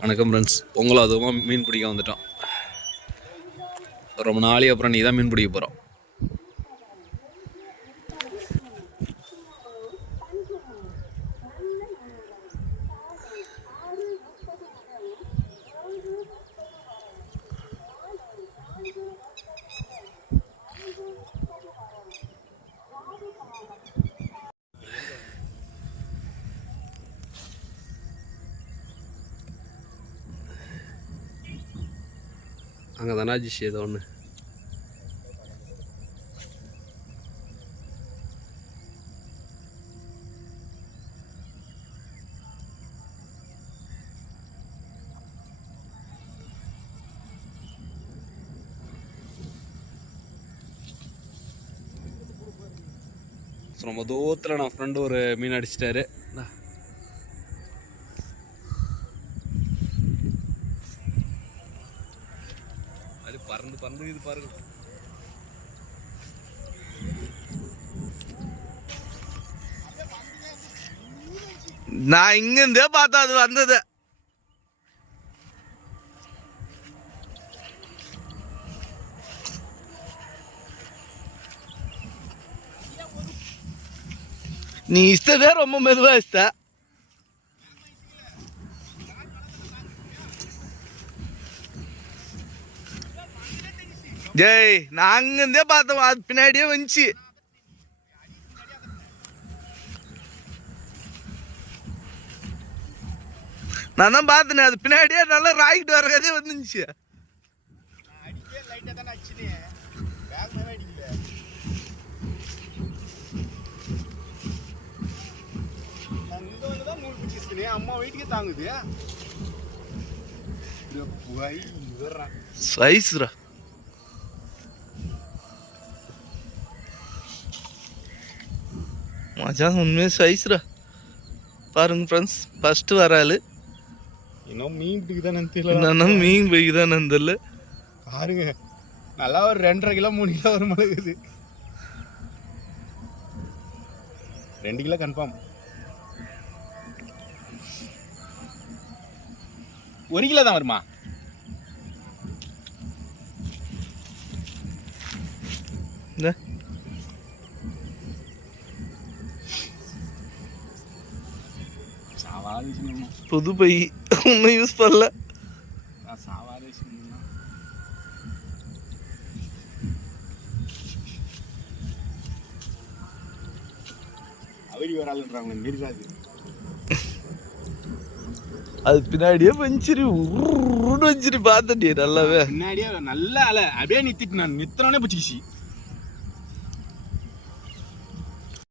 வணக்கம் ஃப்ரெண்ட்ஸ் பொங்கல் அதுவும் மீன் பிடிக்க வந்துட்டோம். ரொம்ப நாளைக்கு அப்புறம் நீ தான் மீன் பிடிக்க போகிறோம் அங்கே தனாஜிஷ் ஏதோ ஒன்று ரொம்ப தூரத்தில் நான் ஃப்ரெண்டு ஒரு மீன் அடிச்சிட்டாரு. அது பறந்து பறந்து இது பாருங்க. நான் இங்கிருந்தே பார்த்தா அது வந்தது. நீ இஷ்டதே ரொம்ப மெதுவாக இஷ்ட. ஜெய் நான் இருந்தே பார்த்தோம் அது பின்னாடியே வந்துச்சு. நான் தான் பார்த்தேனே அது பின்னாடியே நல்லா ராய்கிட்டு வர கதையே வந்துச்சு. அம்மா வெயிட்டுக்கே தாங்குது. சைஸ்ரா மச்சான் உண்மையே சைஸ்ரா பாருங்க ஃப்ரெண்ட்ஸ் ஃபர்ஸ்ட் வராளு. இன்னும் மீன் பிடிக்குதானு தெரியல என்னன்னா மீன் போய்க்குதான் தெரியல பாருங்க. நல்லா ஒரு ரெண்டரை கிலோ மூணு கிலோ வரும் இருக்குது. ரெண்டு கிலோ கன்ஃபார்ம் ஒரு கிலோ தான் வருமா? இந்த. புது பை ஒன்றும் யூஸ் பண்ணல. அது பின்னாடியே பஞ்சிரு உருன்னு வச்சிரு பார்த்துட்டியே நல்லாவே. பின்னாடியே நல்ல அலை அப்படியே நித்திட்டு நான் நித்தனோடனே பிடிச்சிக்கிச்சு.